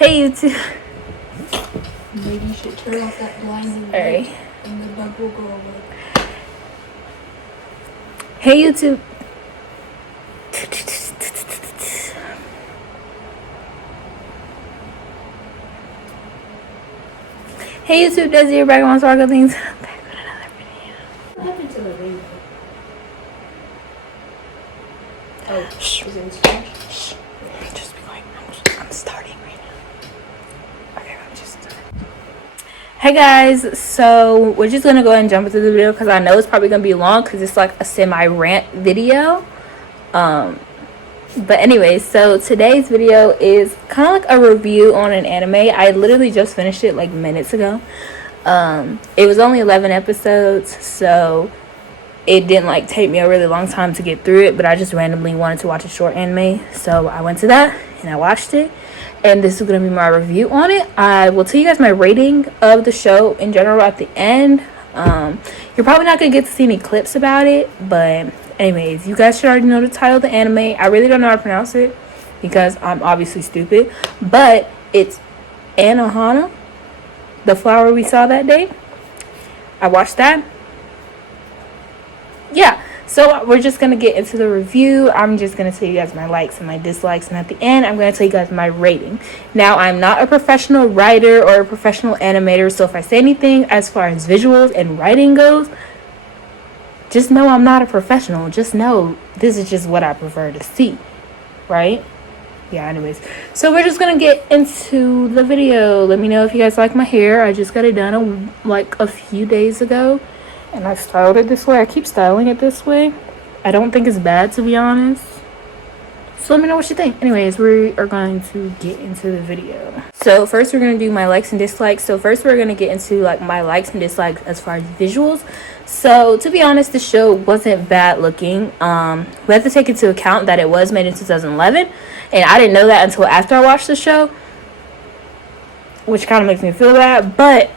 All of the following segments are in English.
Hey YouTube. Maybe you should turn off that blinding light. Alright. And the bug will go away. Hey YouTube. Hey YouTube, Desi, you're back on Sparkle Things. Back with another video. What happened to the rainbow? Oh, Shh. is it in Spanish? Shh. Just be quiet. I'm starting right now. Okay, I'm just starting. Hey guys, so we're just gonna go ahead and jump into the video because I know it's probably gonna be long because it's like a semi-rant video. But anyways, so today's video is kind of like a review on an anime. I literally just finished it like minutes ago. It was only 11 episodes, so it didn't like take me a really long time to get through it, but I just randomly wanted to watch a short anime, so I went to that and I watched it, and this is going to be my review on it. I will tell you guys my rating of the show in general at the end. You're probably not going to get to see any clips about it, but anyways, you guys should already know the title of the anime. I really don't know how to pronounce it because I'm obviously stupid, but it's Anohana, the flower we saw that day. I watched that. Yeah, so we're just going to get into the review. I'm just going to tell you guys my likes and my dislikes, and at the end, I'm going to tell you guys my rating. Now, I'm not a professional writer or a professional animator, so if I say anything as far as visuals and writing goes, just know I'm not a professional. Just know this is just what I prefer to see, right? Yeah, anyways. So we're just going to get into the video. Let me know if you guys like my hair. I just got it done like a few days ago. And I styled it this way. I keep styling it this way. I don't think it's bad, to be honest. So let me know what you think. Anyways, we are going to get into the video. So first we're going to do my likes and dislikes. So first we're going to get into like my likes and dislikes as far as visuals. So to be honest, the show wasn't bad looking. We have to take into account that it was made in 2011. And I didn't know that until after I watched the show, which kind of makes me feel bad. But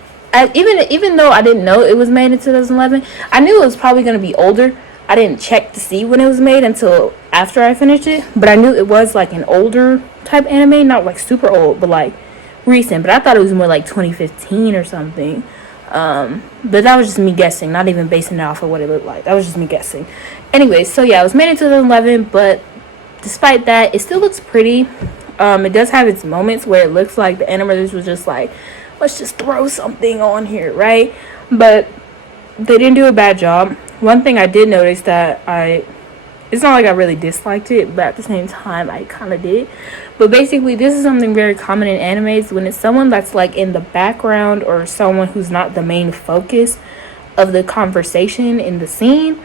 even though I didn't know it was made in 2011, I knew it was probably going to be older. I didn't check to see when it was made until after I finished it, but I knew it was like an older type anime, not like super old, but like recent. But I thought it was more like 2015 or something. But that was just me guessing, not even basing it off of what it looked like. That was just me guessing. Anyways, so yeah, it was made in 2011, but despite that, it still looks pretty. It does have its moments where it looks like the animators was just like, let's just throw something on here, right? But they didn't do a bad job. One thing I did notice that it's not like I really disliked it, but at the same time I kind of did. But basically, this is something very common in animes. When it's someone that's like in the background or someone who's not the main focus of the conversation in the scene,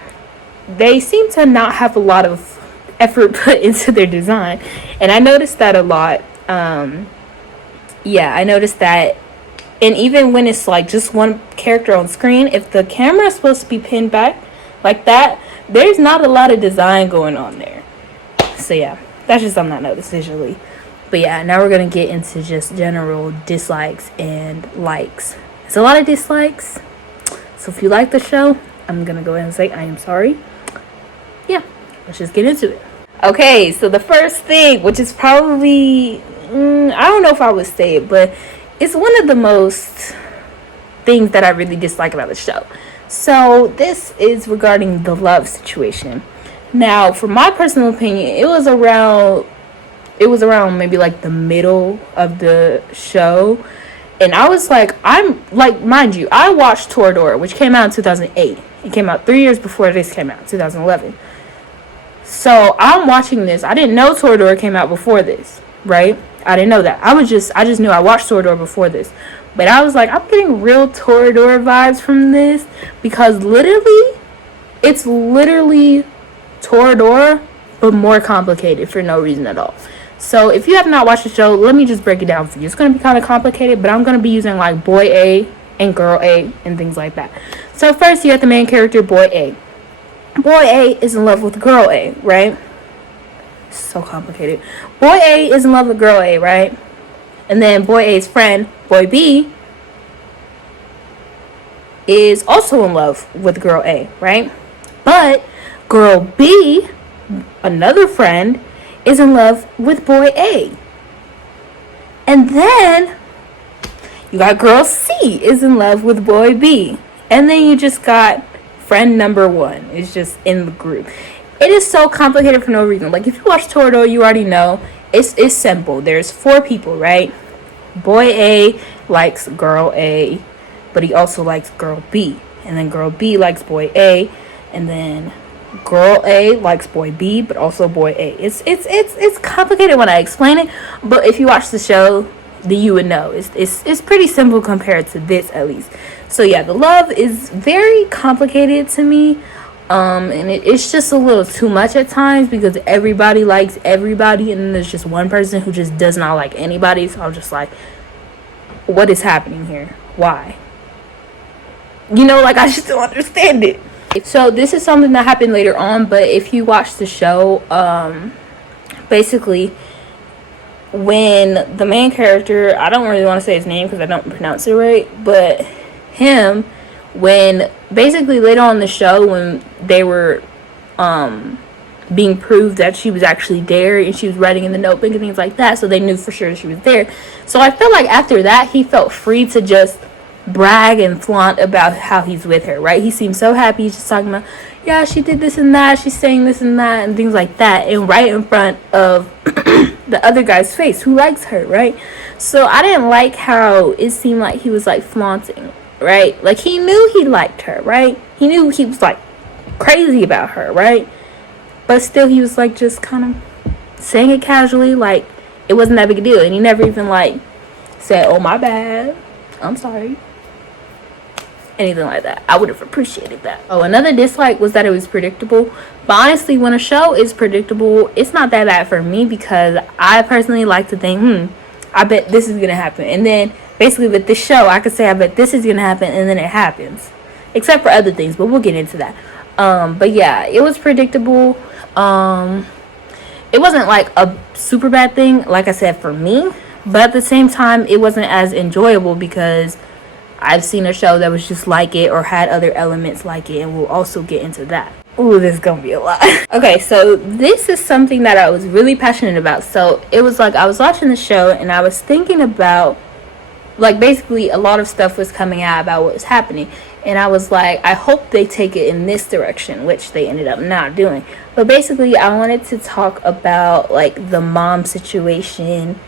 they seem to not have a lot of effort put into their design. And I noticed that a lot. Yeah, I noticed that. And even when it's like just one character on screen, if the camera is supposed to be pinned back like that, there's not a lot of design going on there. So yeah, that's just something I noticed visually. But yeah, now we're going to get into just general dislikes and likes. There's a lot of dislikes. So if you like the show, I'm going to go ahead and say I am sorry. Yeah, let's just get into it. Okay, so the first thing, which is probably, I don't know if I would say it, but it's one of the most things that I really dislike about the show. So this is regarding the love situation. Now, for my personal opinion, it was around maybe like the middle of the show. And I was like, mind you, I watched Toradora, which came out in 2008. It came out 3 years before this came out, 2011. So I'm watching this. I didn't know Toradora came out before this, right? I didn't know that. I just knew I watched Toradora before this. But I was like, I'm getting real Toradora vibes from this because it's literally Toradora, but more complicated for no reason at all. So if you have not watched the show, let me just break it down for you. It's going to be kind of complicated, but I'm going to be using like boy A and girl A and things like that. So first you have the main character, boy A. Boy A is in love with girl A, right? So complicated. Boy A is in love with girl A, right? And then boy A's friend, boy B, is also in love with girl A, right? But girl B, another friend, is in love with boy A. And then you got girl C is in love with boy B. And then you just got friend number 1 is just in the group. It is so complicated for no reason. Like, if you watch Tordo, you already know. It's simple. There's 4 people, right? Boy A likes girl A, but he also likes girl B. And then girl B likes boy A. And then girl A likes boy B, but also boy A. It's complicated when I explain it, but if you watch the show, then you would know. It's pretty simple compared to this, at least. So yeah, the love is very complicated to me. And it's just a little too much at times because everybody likes everybody, and then there's just one person who just does not like anybody. So I'm just like, what is happening here? Why? You know, like, I just don't understand it. So this is something that happened later on, but if you watch the show, basically, when the main character, I don't really want to say his name because I don't pronounce it right, but him, when basically later on in the show, when they were being proved that she was actually there and she was writing in the notebook and things like that, so they knew for sure she was there. So I feel like after that, he felt free to just brag and flaunt about how he's with her, right? He seems so happy. He's just talking about, yeah, she did this and that, she's saying this and that and things like that, and right in front of the other guy's face who likes her, right? So I didn't like how it seemed like he was like flaunting, right? Like, he knew he liked her, right? He knew he was like crazy about her, right? But still, he was like just kind of saying it casually, like it wasn't that big a deal. And he never even like said, oh, my bad, I'm sorry, anything like that. I would have appreciated that. Oh, another dislike was that it was predictable. But honestly, when a show is predictable, it's not that bad for me because I personally like to think, I bet this is gonna happen. And then basically with this show, I could say I bet this is gonna happen, and then it happens. Except for other things, but we'll get into that. But yeah, it was predictable. It wasn't like a super bad thing, like I said, for me. But at the same time, it wasn't as enjoyable because I've seen a show that was just like it or had other elements like it, and we'll also get into that. Ooh, this is gonna be a lot. Okay, so this is something that I was really passionate about. So it was like I was watching the show and I was thinking about, like, basically a lot of stuff was coming out about what was happening, and I was like, I hope they take it in this direction, which they ended up not doing. But basically, I wanted to talk about like the mom situation.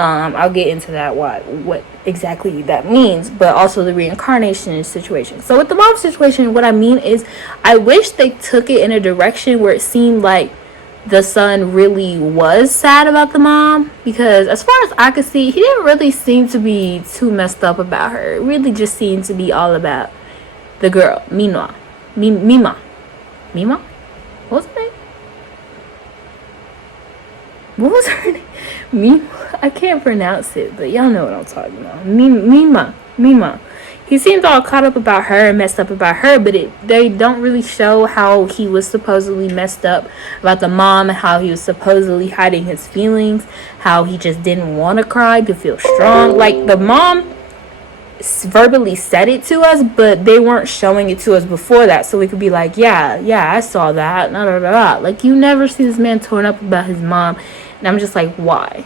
I'll get into that, what exactly that means, but also the reincarnation situation. So with the mom situation, what I mean is I wish they took it in a direction where it seemed like the son really was sad about the mom, because as far as I could see, he didn't really seem to be too messed up about her. It really just seemed to be all about the girl, Mima. What was her name? What was her name? Mima. I can't pronounce it, but y'all know what I'm talking about. Mima. He seemed all caught up about her and messed up about her, but they don't really show how he was supposedly messed up about the mom, and how he was supposedly hiding his feelings, how he just didn't want to cry to feel strong. Like, the mom verbally said it to us, but they weren't showing it to us before that, so we could be like, yeah, I saw that, Like, you never see this man torn up about his mom, and I'm just like, why?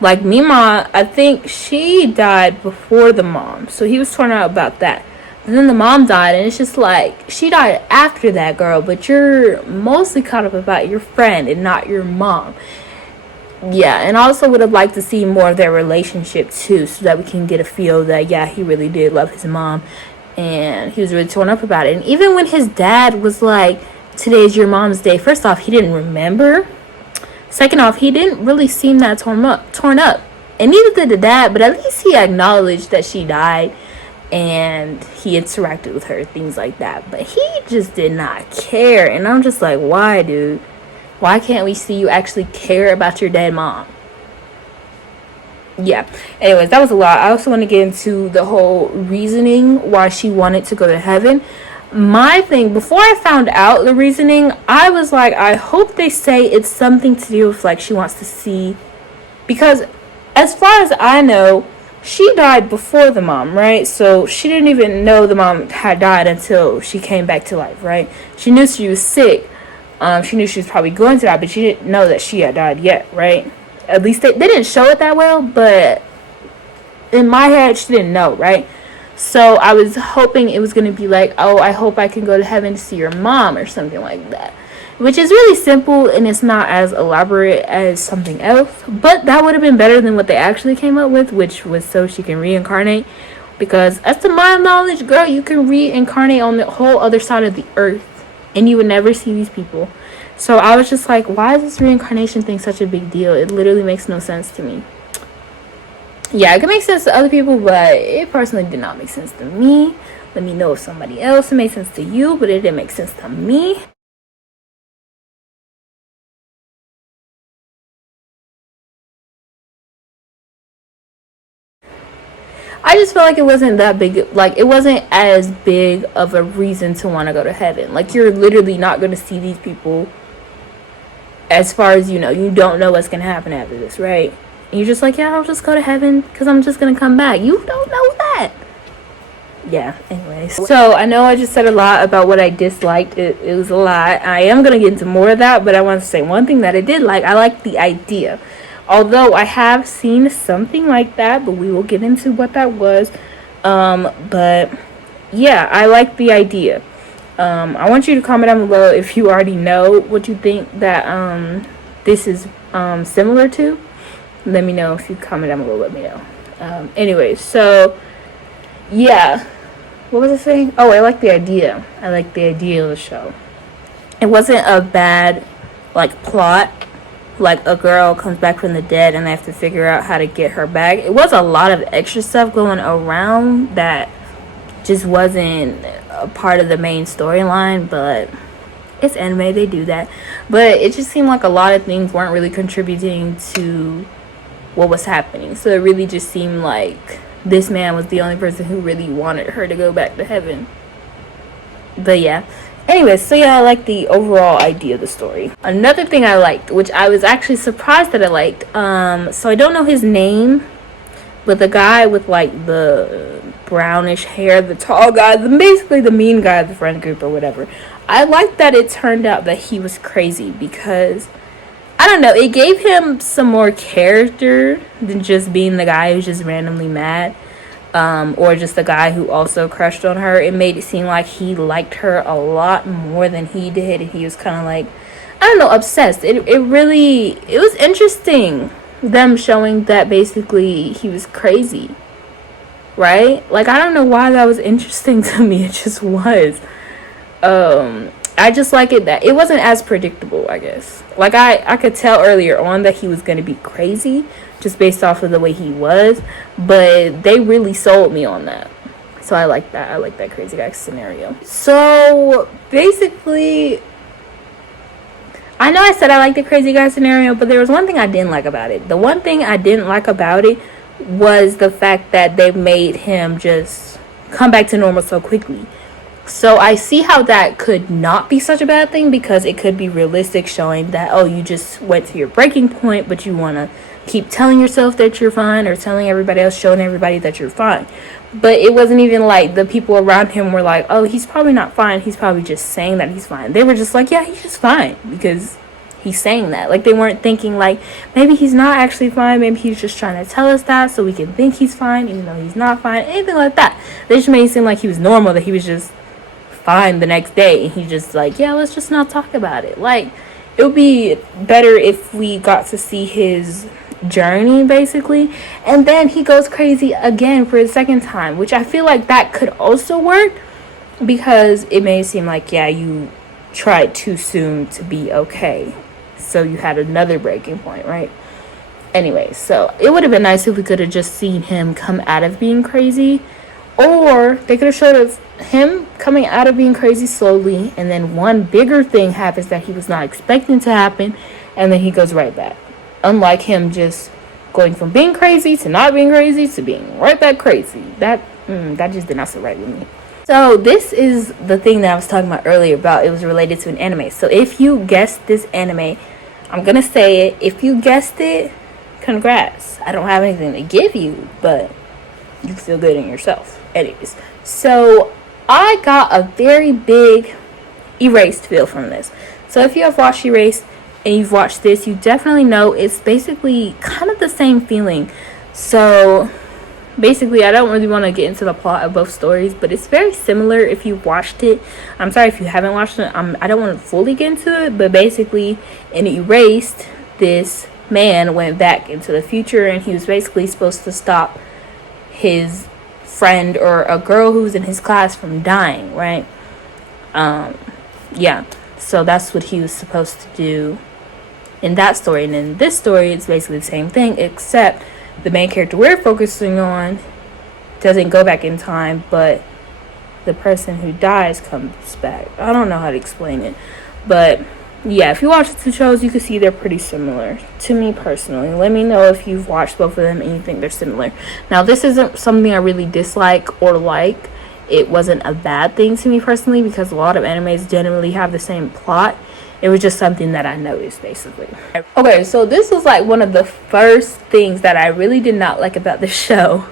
Like, Mima, I think she died before the mom, so he was torn out about that. And then the mom died, and it's just like, she died after that, girl, but you're mostly caught up about your friend and not your mom. Yeah, and I also would have liked to see more of their relationship too, so that we can get a feel that, yeah, he really did love his mom, and he was really torn up about it. And even when his dad was like, today's your mom's day, first off, he didn't remember. Second off, he didn't really seem that torn up. And neither did the dad, but at least he acknowledged that she died and he interacted with her, things like that. But he just did not care. And I'm just like, why, dude? Why can't we see you actually care about your dead mom? Yeah. Anyways, that was a lot. I also want to get into the whole reasoning why she wanted to go to heaven. My thing, before I found out the reasoning, I was like, I hope they say it's something to do with, like, she wants to see, because as far as I know, she died before the mom, right? So she didn't even know the mom had died until she came back to life, right? She knew she was sick. She knew she was probably going to die, but she didn't know that she had died yet, right? At least they didn't show it that well, but in my head, she didn't know, right? So I was hoping it was going to be like, oh, I hope I can go to heaven to see your mom or something like that. Which is really simple and it's not as elaborate as something else. But that would have been better than what they actually came up with, which was so she can reincarnate. Because as to my knowledge, girl, you can reincarnate on the whole other side of the earth. And you would never see these people. So I was just like, why is this reincarnation thing such a big deal? It literally makes no sense to me. Yeah, it can make sense to other people, but it personally did not make sense to me. Let me know if somebody else it made sense to you, but it didn't make sense to me. I just felt like it wasn't that big, like it wasn't as big of a reason to want to go to heaven. Like you're literally not going to see these people as far as you know. You don't know what's going to happen after this, right? You're just like, yeah, I'll just go to heaven because I'm just going to come back. You don't know that. Yeah, anyways. So, I know I just said a lot about what I disliked. It was a lot. I am going to get into more of that, but I want to say one thing that I did like. I liked the idea. Although I have seen something like that, but we will get into what that was. But, yeah, I like the idea. I want you to comment down below if you already know what you think that this is similar to. Let me know if you comment down below. Let me know. Anyways, so yeah, what was I saying? Oh, I like the idea. I like the idea of the show. It wasn't a bad like plot. Like a girl comes back from the dead and they have to figure out how to get her back. It was a lot of extra stuff going around that just wasn't a part of the main storyline, but it's anime, they do that. But it just seemed like a lot of things weren't really contributing to what was happening. So it really just seemed like this man was the only person who really wanted her to go back to heaven. But yeah. Anyways, so yeah, I like the overall idea of the story. Another thing I liked, which I was actually surprised that I liked, so I don't know his name, but the guy with like the brownish hair, the tall guy, basically the mean guy of the friend group or whatever. I liked that it turned out that he was crazy because I don't know, it gave him some more character than just being the guy who's just randomly mad, or just the guy who also crushed on her. It made it seem like he liked her a lot more than he did, and he was kind of like, I don't know, obsessed. It was interesting, them showing that basically he was crazy, right? Like, I don't know why that was interesting to me, it just was. I just like it that it wasn't as predictable, I guess. Like, I could tell earlier on that he was going to be crazy just based off of the way he was. But they really sold me on that. So I like that. I like that crazy guy scenario. So, basically, I know I said I like the crazy guy scenario, but there was one thing I didn't like about it. The one thing I didn't like about it was the fact that they made him just come back to normal so quickly. So I see how that could not be such a bad thing, because it could be realistic, showing that, oh, you just went to your breaking point, but you want to keep telling yourself that you're fine, or telling everybody else, showing everybody that you're fine. But it wasn't even like the people around him were like, oh, he's probably not fine, he's probably just saying that he's fine. They were just like, yeah, he's just fine because he's saying that. Like, they weren't thinking like, maybe he's not actually fine, maybe he's just trying to tell us that so we can think he's fine even though he's not fine, anything like that. They just made it seem like he was normal, that he was just fine the next day, and he's just like, yeah, let's just not talk about it. Like, it would be better if we got to see his journey, basically, and then he goes crazy again for a second time, which I feel like that could also work, because it may seem like, yeah, you tried too soon to be okay, so you had another breaking point, right? Anyway, so it would have been nice if we could have just seen him come out of being crazy, or they could have showed us him coming out of being crazy slowly, and then one bigger thing happens that he was not expecting to happen, and then he goes right back. Unlike him just going from being crazy to not being crazy to being right back crazy. That just did not sit right with me. So this is the thing that I was talking about earlier about it was related to an anime. So if you guessed this anime, I'm gonna say it. If you guessed it, congrats. I don't have anything to give you, but you feel good in yourself. Anyways, so I got a very big Erased feel from this. So if you have watched Erased, and you've watched this, you definitely know it's basically kind of the same feeling. So basically, I don't really want to get into the plot of both stories, but it's very similar if you watched it. I'm sorry if you haven't watched it. I don't want to fully get into it, but basically in Erased, this man went back into the future, and he was basically supposed to stop his friend or a girl who was in his class from dying, right? Yeah, so that's what he was supposed to do in that story. And in this story, it's basically the same thing, except the main character we're focusing on doesn't go back in time, but the person who dies comes back. I don't know how to explain it, but yeah, if you watch the two shows, you can see they're pretty similar to me personally. Let me know if you've watched both of them and you think they're similar. Now, this isn't something I really dislike or like. It wasn't a bad thing to me personally, because a lot of animes generally have the same plot. It was just something that I noticed, basically. Okay, so this was like one of the first things that I really did not like about the show.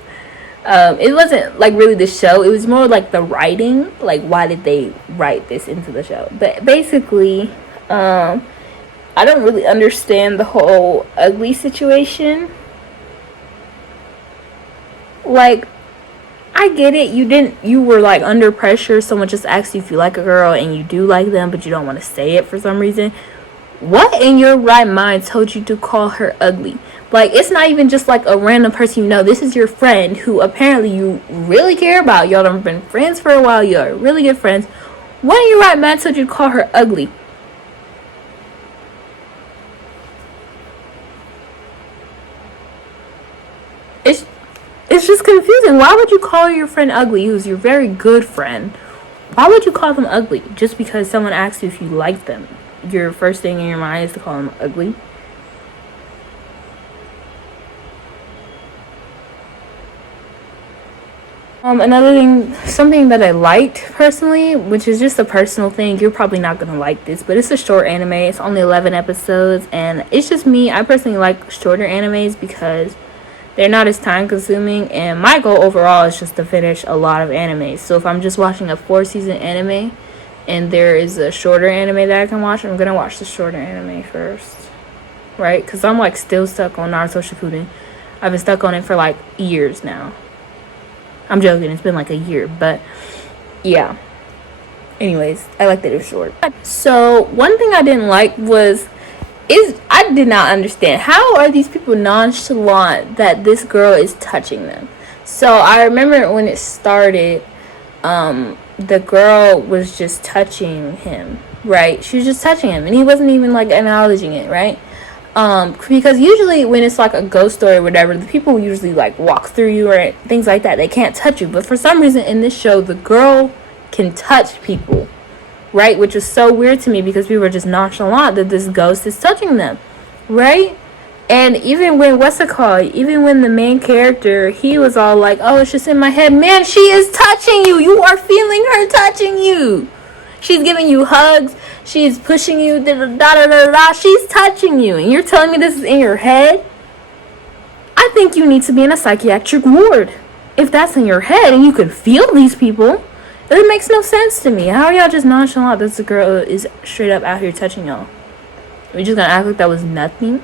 It wasn't like really the show, it was more like the writing. Like, why did they write this into the show? But basically, I don't really understand the whole ugly situation. Like, I get it, you were like under pressure, someone just asked you if you like a girl and you do like them, but you don't want to say it for some reason. What in your right mind told you to call her ugly? Like, it's not even just like a random person you know. This is your friend who apparently you really care about. Y'all done been friends for a while. You're really good friends. What in your right mind told you to call her ugly? It's just confusing. Why would you call your friend ugly, who's your very good friend? Why would you call them ugly just because someone asked you if you like them? Your first thing in your mind is to call them ugly. Another thing, something that I liked personally, which is just a personal thing, you're probably not gonna like this, but it's a short anime. It's only 11 episodes, and it's just me. I personally like shorter animes because they're not as time consuming, and my goal overall is just to finish a lot of animes. So if I'm just watching a 4-season anime and there is a shorter anime that I can watch, I'm gonna watch the shorter anime first, right? Because I'm like still stuck on Naruto Shippuden. I've been stuck on it for like years now. I'm joking, it's been like a year, but yeah. Anyways, I like that it was short. So one thing I didn't like was I did not understand, how are these people nonchalant that this girl is touching them? So I remember when it started, the girl was just touching him, right? She was just touching him, and he wasn't even like acknowledging it, right? Because usually when it's like a ghost story or whatever, the people usually like walk through you or things like that. They can't touch you, but for some reason in this show, the girl can touch people, right? Which is so weird to me, because we were just nonchalant that this ghost is touching them, right? And even when even when the main character, he was all like, oh, it's just in my head. Man, she is touching you. You are feeling her touching you. She's giving you hugs. She's pushing you. Da da da da da. She's touching you, and you're telling me this is in your head? I think you need to be in a psychiatric ward if that's in your head and you can feel these people. It makes no sense to me. How are y'all just nonchalant that the girl is straight up out here touching y'all? We just gonna act like that was nothing?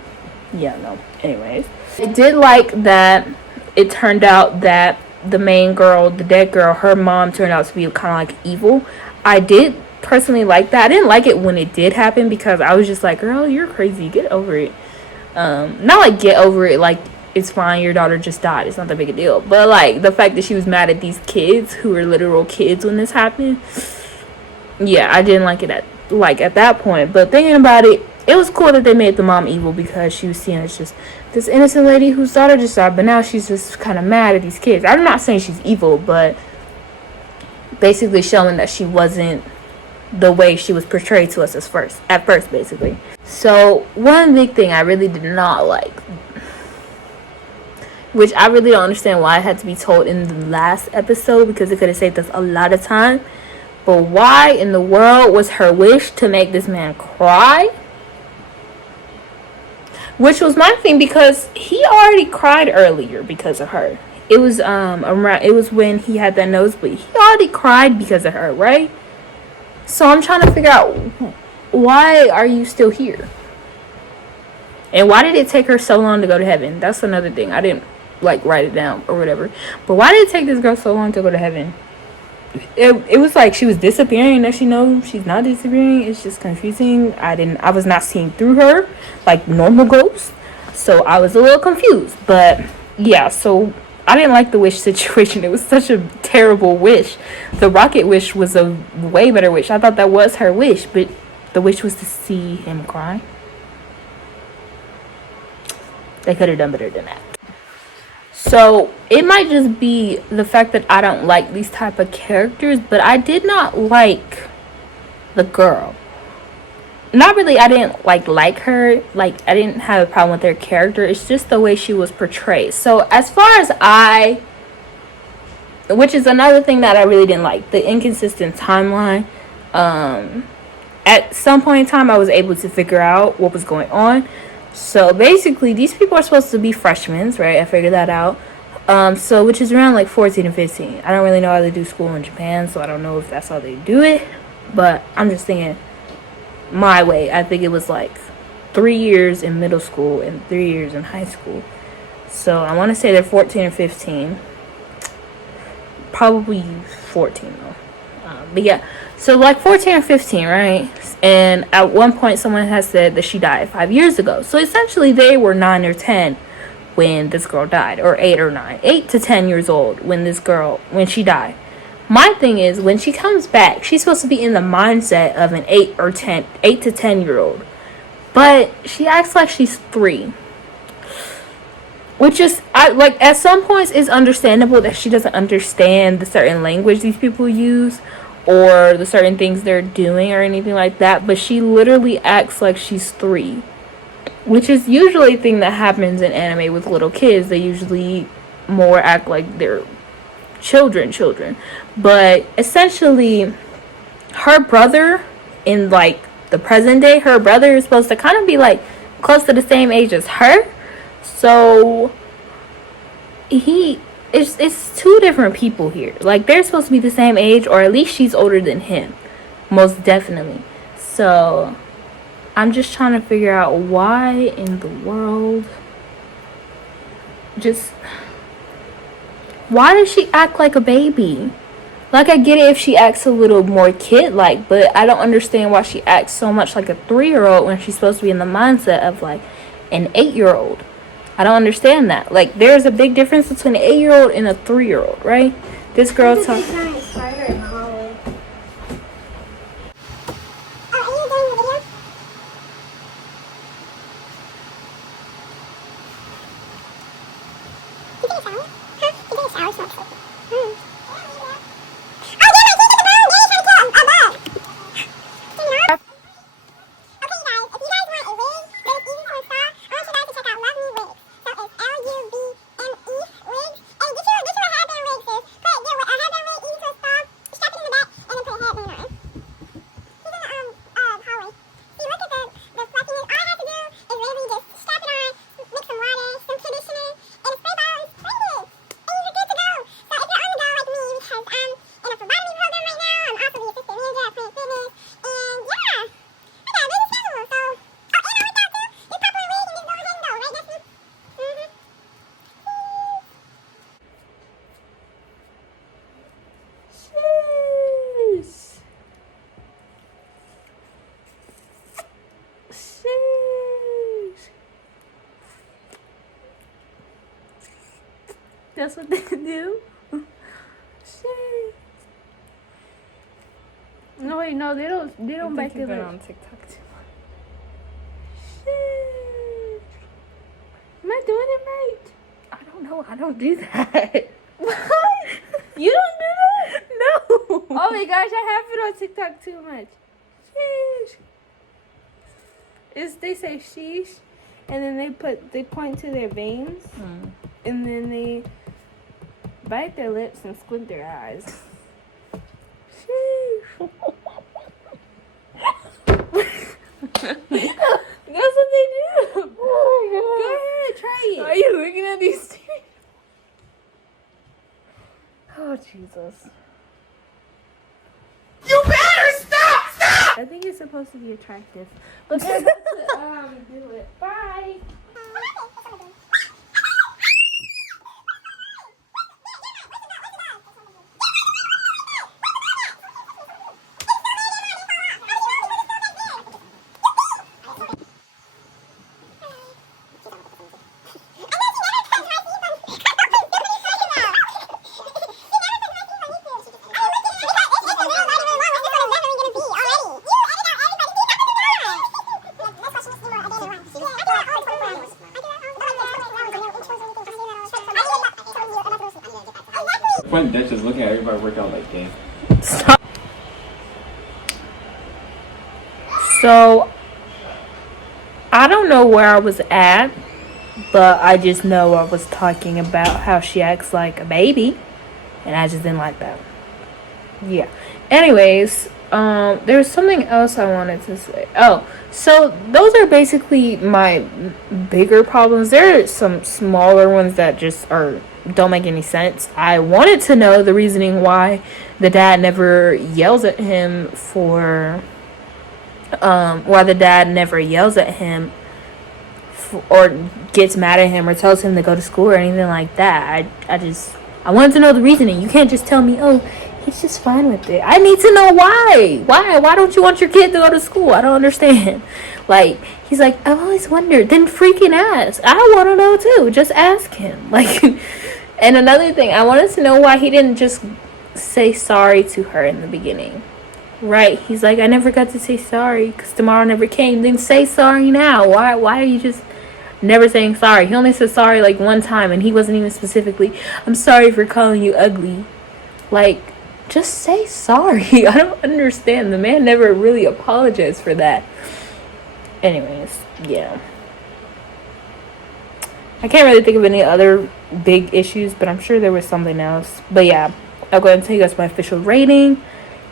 Yeah, no. Anyways, I did like that it turned out that the main girl, the dead girl, her mom turned out to be kind of like evil. I did personally like that. I didn't like it when it did happen, because I was just like, girl, you're crazy. Get over it. Not like get over it like it's fine, your daughter just died, it's not that big a deal, but like the fact that she was mad at these kids who were literal kids when this happened, yeah, I didn't like it at that point. But thinking about it, it was cool that they made the mom evil, because she was seeing it's just this innocent lady whose daughter just died, but now she's just kind of mad at these kids. I'm not saying she's evil, but basically showing that she wasn't the way she was portrayed to us at first basically. So one big thing I really did not like, which I really don't understand why it had to be told in the last episode, because it could have saved us a lot of time, but why in the world was her wish to make this man cry? Which was my thing, because he already cried earlier because of her. It was it was when he had that nosebleed. He already cried because of her, right? So I'm trying to figure out, why are you still here? And why did it take her so long to go to heaven? That's another thing. I didn't like write it down or whatever. But why did it take this girl so long to go to heaven? It was like she was disappearing. Does she know she's not disappearing? It's just confusing. I was not seeing through her like normal ghosts. So I was a little confused. But yeah, so I didn't like the wish situation. It was such a terrible wish. The rocket wish was a way better wish. I thought that was her wish, but the wish was to see him cry. They could have done better than that. So it might just be the fact that I don't like these type of characters, but I did not like the girl. Not really, I didn't like her. Like, I didn't have a problem with her character. It's just the way she was portrayed. So as far as which is another thing that I really didn't like, the inconsistent timeline. At some point in time, I was able to figure out what was going on. So basically, these people are supposed to be freshmen, right? I figured that out. So which is around like 14 and 15. I don't really know how they do school in Japan, so I don't know if that's how they do it. But I'm just thinking my way. I think it was like 3 years in middle school and 3 years in high school. So I want to say they're 14 or 15. Probably 14 though. But yeah, so like 14 or 15, right? And at one point someone has said that she died 5 years ago. So essentially they were 9 or 10 when this girl died, or 8 or 9, 8 to 10 years old when she died. My thing is, when she comes back, she's supposed to be in the mindset of an 8 to 10 year old, but she acts like she's 3, which is, at some points it's understandable that she doesn't understand the certain language these people use or the certain things they're doing or anything like that, but she literally acts like she's 3. Which is usually a thing that happens in anime with little kids. They usually more act like they're children. But essentially, her brother, in like the present day, her brother is supposed to kind of be like close to the same age as her. So it's two different people here. Like, they're supposed to be the same age, or at least she's older than him. Most definitely. So I'm just trying to figure out why in the world, why does she act like a baby? Like, I get it if she acts a little more kid-like, but I don't understand why she acts so much like a 3-year-old when she's supposed to be in the mindset of like an 8-year-old. I don't understand that. Like, there's a big difference between an 8-year-old and a 3-year-old, right? This girl talks. That's what they do. Shit. No wait, no, they don't back it up on TikTok too much. Shit. Am I doing it right? I don't know. I don't do that. What? You don't do that? No. Oh my gosh, I have it on TikTok too much. Sheesh. They say sheesh, and then they point to their veins, and then they bite their lips and squint their eyes. Sheesh. That's what they do. Oh my God. Go ahead, try it. Are you looking at these two? Oh, Jesus. You better stop! I think it's supposed to be attractive. Let's go back to Do it. Bye. Front bench is looking at everybody work out like damn. Stop. So I don't know where I was at, but I just know I was talking about how she acts like a baby, and I just didn't like that. Yeah. Anyways, there was something else I wanted to say. Oh, so those are basically my bigger problems. There are some smaller ones that just don't make any sense. I wanted to know the reasoning why the dad never yells at him for why the dad never yells at him or gets mad at him or tells him to go to school or anything like that. I wanted to know the reasoning. You can't just tell me, oh, he's just fine with it. I need to know why. Why don't you want your kid to go to school? I don't understand. Like, he's like, I've always wondered. Then freaking ask. I want to know too. Just ask him. Like, and another thing, I wanted to know why he didn't just say sorry to her in the beginning. Right? He's like, I never got to say sorry because tomorrow never came. Then say sorry now. Why are you just never saying sorry? He only said sorry like one time, and he wasn't even specifically, I'm sorry for calling you ugly. Like, just say sorry. I don't understand. The man never really apologized for that. Anyways, yeah. I can't really think of any other big issues, but I'm sure there was something else. But yeah, I'll go ahead and tell you guys my official rating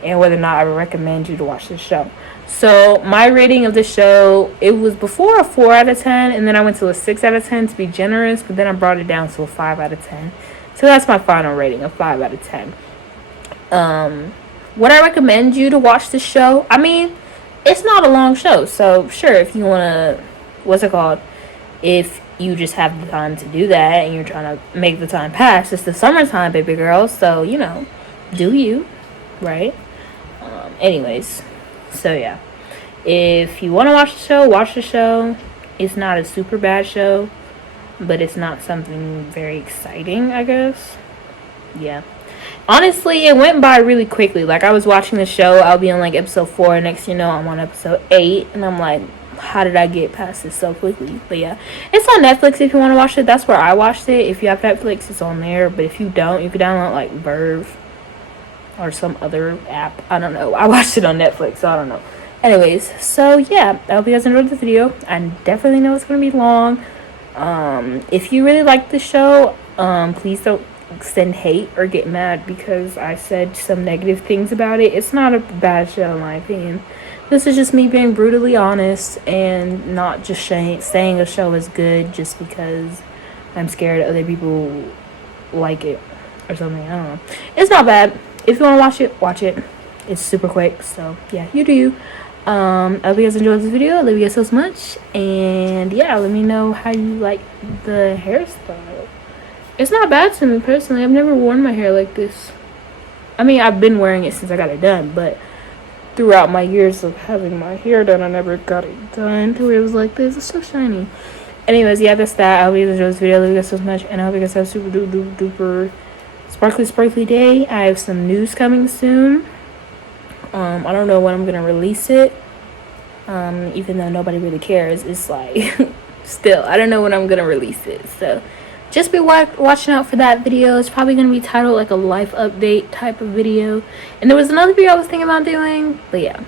and whether or not I would recommend you to watch this show. So my rating of the show, it was before a 4 out of 10, and then I went to a 6 out of 10 to be generous, but then I brought it down to a 5 out of 10. So that's my final rating, a 5 out of 10. Would I recommend you to watch the show? I mean, it's not a long show, so sure, if you want to, if you just have the time to do that and you're trying to make the time pass, it's the summertime, baby girl, so, do you, right? Anyways, so yeah, if you want to watch the show, watch the show. It's not a super bad show, but it's not something very exciting, I guess. Yeah. Honestly, it went by really quickly. Like, I was watching the show, I'll be on like episode 4, next thing you know, I'm on episode 8, and I'm like, how did I get past this so quickly? But yeah, it's on Netflix if you want to watch it. That's where I watched it. If you have Netflix, it's on there, but if you don't, you can download like Verve or some other app. I don't know. I watched it on Netflix, so I don't know. Anyways, so yeah, I hope you guys enjoyed the video. I definitely know it's going to be long. If you really like the show, please don't send hate or get mad because I said some negative things about it. It's not a bad show in my opinion. This is just me being brutally honest and not just saying a show is good just because I'm scared other people like it or something. I don't know. It's not bad. If you want to watch it, watch it. It's super quick, so yeah, you do you. I hope you guys enjoyed this video. I love you guys so much, and yeah, let me know how you like the hairstyle. It's not bad to me personally. I've never worn my hair like this. I mean, I've been wearing it since I got it done, but throughout my years of having my hair done, I never got it done to where it was like this. It's so shiny. Anyways, yeah, that's that. I hope you guys enjoyed this video. I love you guys so much, and I hope you guys have a super duper sparkly day. I have some news coming soon. I don't know when I'm gonna release it. Even though nobody really cares, it's like still, I don't know when I'm gonna release it. So just be watching out for that video. It's probably gonna be titled like a life update type of video. And there was another video I was thinking about doing, but yeah,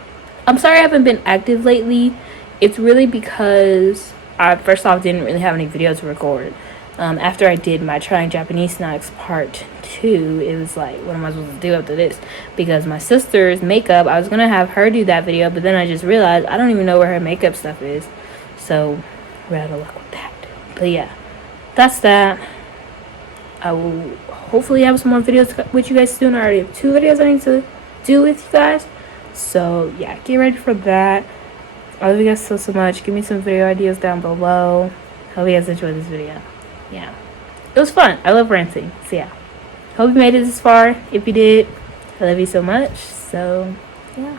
I'm sorry I haven't been active lately. It's really because I first off didn't really have any videos to record. After I did my Trying Japanese Snacks part 2, it was like, what am I supposed to do after this? Because my sister's makeup, I was going to have her do that video, but then I just realized I don't even know where her makeup stuff is. So, we're out of luck with that. But yeah, that's that. I will hopefully have some more videos with you guys soon. I already have 2 videos I need to do with you guys. So, yeah, get ready for that. I love you guys so much. Give me some video ideas down below. Hope you guys enjoyed this video. Yeah. It was fun. I love ranting. So yeah. Hope you made it this far. If you did, I love you so much. So yeah.